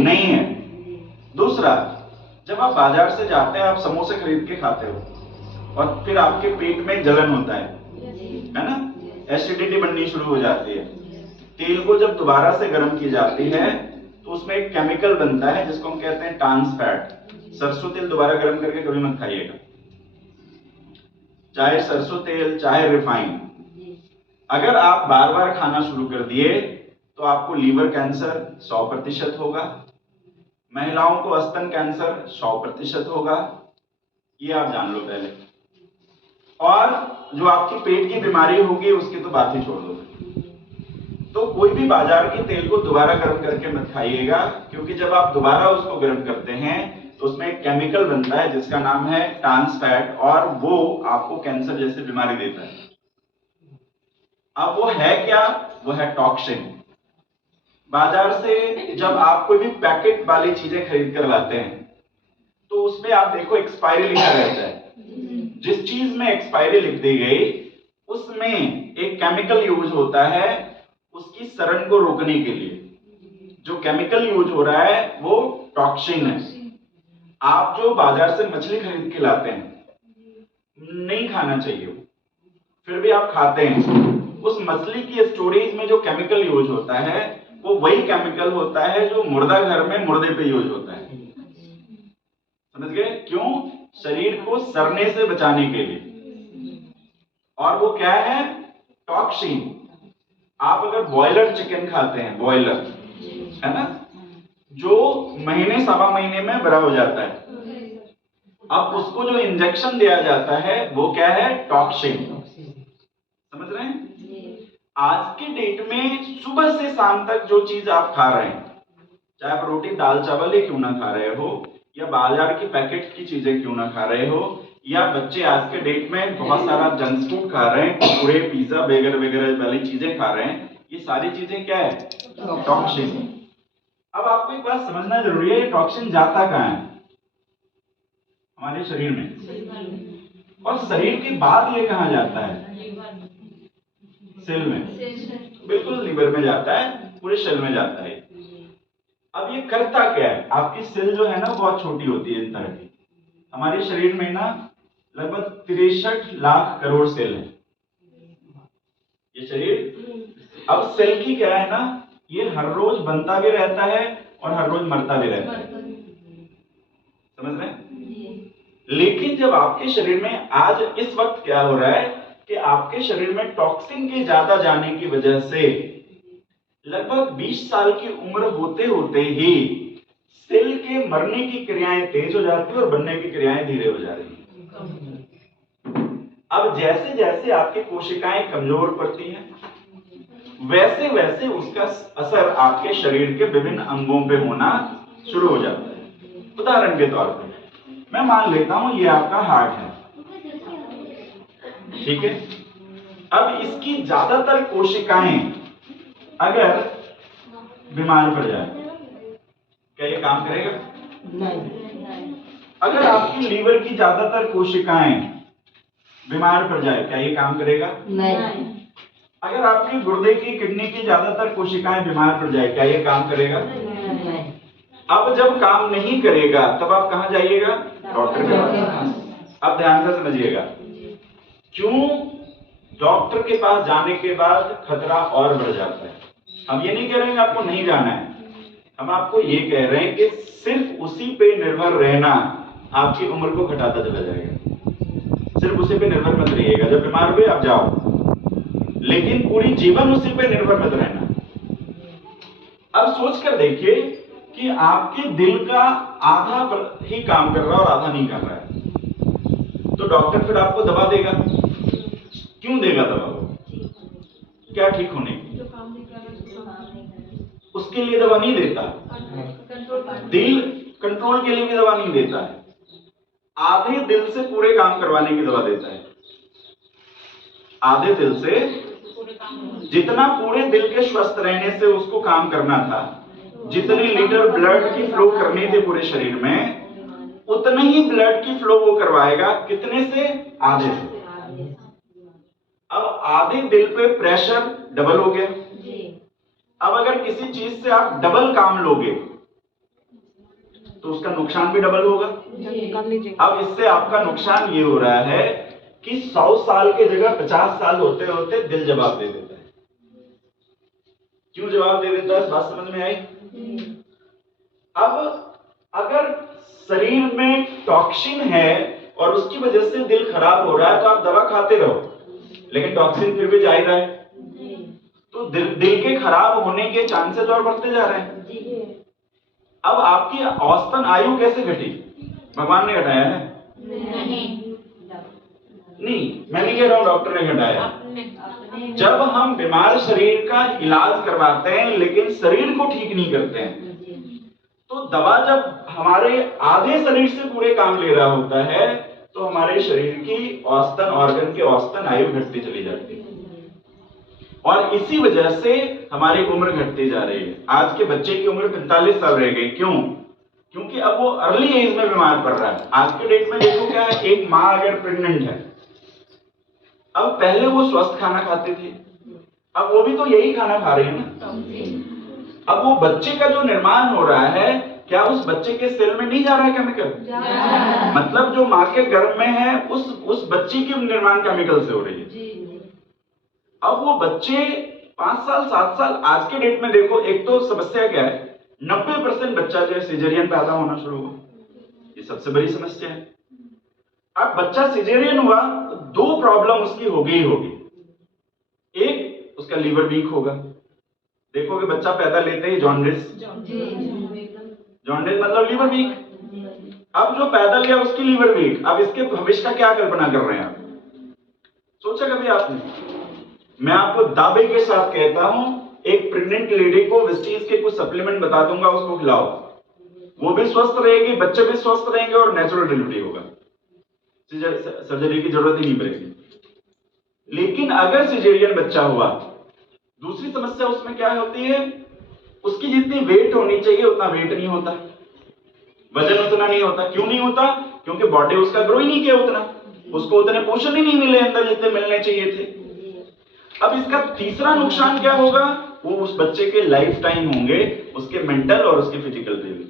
नहीं है। दूसरा, जब आप बाजार से जाते हैं, आप समोसे खरीद के खाते हो और फिर आपके पेट में जलन होता है ना, एसिडिटी बननी शुरू हो जाती है। तेल को जब दोबारा से गर्म की जाती है तो उसमें एक केमिकल बनता है जिसको हम कहते हैं ट्रांस फैट। सरसों तेल दोबारा गर्म करके कभी मत खाइएगा, चाहे सरसों तेल चाहे रिफाइन। अगर आप बार बार खाना शुरू कर दिए तो आपको लीवर कैंसर 100% होगा, महिलाओं को स्तन कैंसर 100% होगा, ये आप जान लो पहले। और जो आपकी पेट की बीमारी होगी उसकी तो बात ही छोड़ दो। तो कोई भी बाजार के तेल को दोबारा गर्म करके मत खाइएगा, क्योंकि जब आप दोबारा उसको गर्म करते हैं तो उसमें एक केमिकल बनता है जिसका नाम है ट्रांस फैट, और वो आपको कैंसर जैसी बीमारी देता है। अब वो है क्या? वो है टॉक्सिन। बाजार से जब आप कोई भी पैकेट वाली चीजें खरीद कर लाते हैं तो उसमें आप देखो एक्सपायरी लिखा रहता है। जिस चीज में एक्सपायरी लिख दी गई उसमें एक केमिकल यूज होता है उसकी सड़न को रोकने के लिए। जो केमिकल यूज हो रहा है वो टॉक्सिन है। आप जो बाजार से मछली खरीद के लाते हैं, नहीं खाना चाहिए, फिर भी आप खाते हैं, उस मछली की स्टोरेज में जो केमिकल यूज होता है वो वही केमिकल होता है जो मुर्दा घर में मुर्दे पे यूज होता है। समझ गए? क्यों? शरीर को सड़ने से बचाने के लिए। और वो क्या है? टॉक्सिन। आप अगर बॉयलर चिकन खाते हैं, बॉयलर है ना, जो महीने सवा महीने में बड़ा हो जाता है, अब उसको जो इंजेक्शन दिया जाता है वो क्या है? टॉक्सिन। समझ रहे हैं? आज के डेट में सुबह से शाम तक जो चीज आप खा रहे हैं, चाहे आप रोटी दाल चावल ही क्यों ना खा रहे हो, या बाजार की पैकेट की चीजें क्यों ना खा रहे हो, या बच्चे आज के डेट में बहुत सारा जंक फूड खा रहे हैं, कुरकुरे पिज्जा वगैरह वगैरह वाली चीजें खा रहे हैं, ये सारी चीजें क्या है? टॉक्सिन। अब आपको एक बात समझना जरूरी है, ये टॉक्सिन जाता कहाँ है? हमारे शरीर में। और शरीर के बाद ये कहाँ जाता है? सेल में। बिल्कुल, लीवर में जाता है, पूरे सेल में जाता है। अब ये करता क्या है? आपकी सेल जो है ना बहुत छोटी होती है इस तरह की। हमारे शरीर में ना लगभग 63 लाख करोड़ सेल है ये शरीर। अब सेल की क्या है ना, ये हर रोज बनता भी रहता है और हर रोज मरता भी रहता है। समझ रहे हैं? लेकिन जब आपके शरीर में आज इस वक्त क्या हो रहा है कि आपके शरीर में टॉक्सिन के ज्यादा जाने की वजह से लगभग 20 साल की उम्र होते होते ही सेल के मरने की क्रियाएं तेज हो जाती है और बनने की क्रियाएं धीरे हो जा रही है। अब जैसे जैसे आपकी कोशिकाएं कमजोर पड़ती हैं, वैसे वैसे उसका असर आपके शरीर के विभिन्न अंगों पे होना शुरू हो जाता है। उदाहरण के तौर पर मैं मान लेता हूं ये आपका हार्ट है, ठीक है। अब इसकी ज्यादातर कोशिकाएं अगर बीमार पड़ जाए, क्या ये काम करेगा? नहीं। अगर आपकी लीवर की ज्यादातर कोशिकाएं बीमार पड़ जाए, क्या ये काम करेगा? नहीं। अगर आपकी गुर्दे की, किडनी की ज्यादातर कोशिकाएं बीमार पड़ जाए, क्या ये काम करेगा? नहीं। अब जब काम नहीं करेगा तब आप कहां जाइएगा? डॉक्टर के पास। अब ध्यान से समझिएगा, क्यों डॉक्टर के पास जाने के बाद खतरा और बढ़ जाता है। हम ये नहीं कह रहे हैं आपको नहीं जाना है, हम आपको ये कह रहे हैं कि सिर्फ उसी पे निर्भर रहना आपकी उम्र को घटाता चला जाएगा। सिर्फ उसी पे निर्भर मत रहिएगा, जब बीमार हुए आप जाओ, लेकिन पूरी जीवन उसी पे निर्भर मत रहना। अब सोच कर देखिए कि आपके दिल का आधा ही काम कर रहा है और आधा नहीं कर रहा है, तो डॉक्टर फिर आपको दवा देगा। क्यों देगा दवा? क्या ठीक होने की? उसके लिए दवा नहीं देता। दिल कंट्रोल के लिए भी दवा नहीं देता है, आधे दिल से पूरे काम करवाने की दवा देता है। आधे दिल से जितना पूरे दिल के स्वस्थ रहने से उसको काम करना था, जितने लीटर ब्लड की फ्लो करनी थी पूरे शरीर में, उतने ही ब्लड की फ्लो वो करवाएगा। कितने से? आधे से। अब आधे दिल पे प्रेशर डबल हो गया। अब अगर किसी चीज से आप डबल काम लोगे तो उसका नुकसान भी डबल होगा। अब इससे आपका नुकसान ये हो रहा है कि 100 साल के जगह 50 साल होते होते दिल जवाब दे देता है। क्यों जवाब दे देता है, इस बात समझ में आई? अब अगर शरीर में टॉक्सिन है और उसकी वजह से दिल खराब हो रहा है तो आप दवा खाते रहो, लेकिन टॉक्सिन फिर भी जा ही रहा है, तो दिल के खराब होने के चांसेस और बढ़ते जा रहे हैं। अब आपकी औसतन आयु कैसे घटी? भगवान ने घटाया है? नहीं, मैं नहीं कह रहा हूं डॉक्टर ने घटाया। जब हम बीमार शरीर का इलाज करवाते हैं लेकिन शरीर को ठीक नहीं करते हैं, तो दवा जब हमारे आधे शरीर से पूरे काम ले रहा होता है तो हमारे शरीर की औसतन ऑर्गन की औसतन आयु घटती चली जाती है और इसी वजह से हमारी उम्र घटती जा रही है। आज के बच्चे की उम्र 45 साल रह गई। क्यों? क्योंकि अब वो अर्ली एज में बीमार पड़ रहा है। आज के डेट में देखो क्या है, एक माँ अगर प्रेग्नेंट है, अब पहले वो स्वस्थ खाना खाते थे, अब वो भी तो यही खाना खा रहे हैं ना। अब वो बच्चे का जो निर्माण हो रहा है, क्या उस बच्चे के सेल में नहीं जा रहा है केमिकल? मतलब जो माँ के गर्भ में है उस बच्चे की निर्माण केमिकल से हो रही है। अब वो बच्चे 5 साल 7 साल, आज के डेट में देखो, एक तो समस्या क्या है, 90% बच्चा जो है सिजेरियन पैदा होना शुरू हुआ, ये सबसे बड़ी समस्या है। अब बच्चा सिजेरियन हुआ तो 2 प्रॉब्लम उसकी होगी ही होगी। एक, उसका लीवर वीक होगा। देखोगे बच्चा पैदा लेते ही जॉन्डिस मतलब लीवर वीक। अब जो पैदा लिया उसकी लीवर वीक, अब इसके भविष्य का क्या कल्पना कर रहे हैं आप? सोचा कभी आपने? मैं आपको दावे के साथ कहता हूं, एक प्रेग्नेंट लेडी को विस्टीज के कुछ सप्लीमेंट बता दूंगा, उसको खिलाओ, वो भी स्वस्थ रहेगी, बच्चे भी स्वस्थ रहेंगे और नेचुरल डिलीवरी होगा, सर्जरी की जरूरत ही नहीं पड़ेगी। लेकिन अगर सिजेरियन बच्चा हुआ, दूसरी समस्या उसमें क्या होती है, उसकी जितनी वेट होनी चाहिए उतना वेट नहीं होता, वजन उतना नहीं होता। क्यों नहीं होता? क्योंकि बॉडी उसका ग्रो ही नहीं किया उतना, उसको उतने पोषण ही नहीं मिले अंदर जितने मिलने चाहिए थे। अब इसका तीसरा नुकसान क्या होगा, वो उस बच्चे के लाइफ टाइम होंगे उसके मेंटल और उसके फिजिकल पे भी।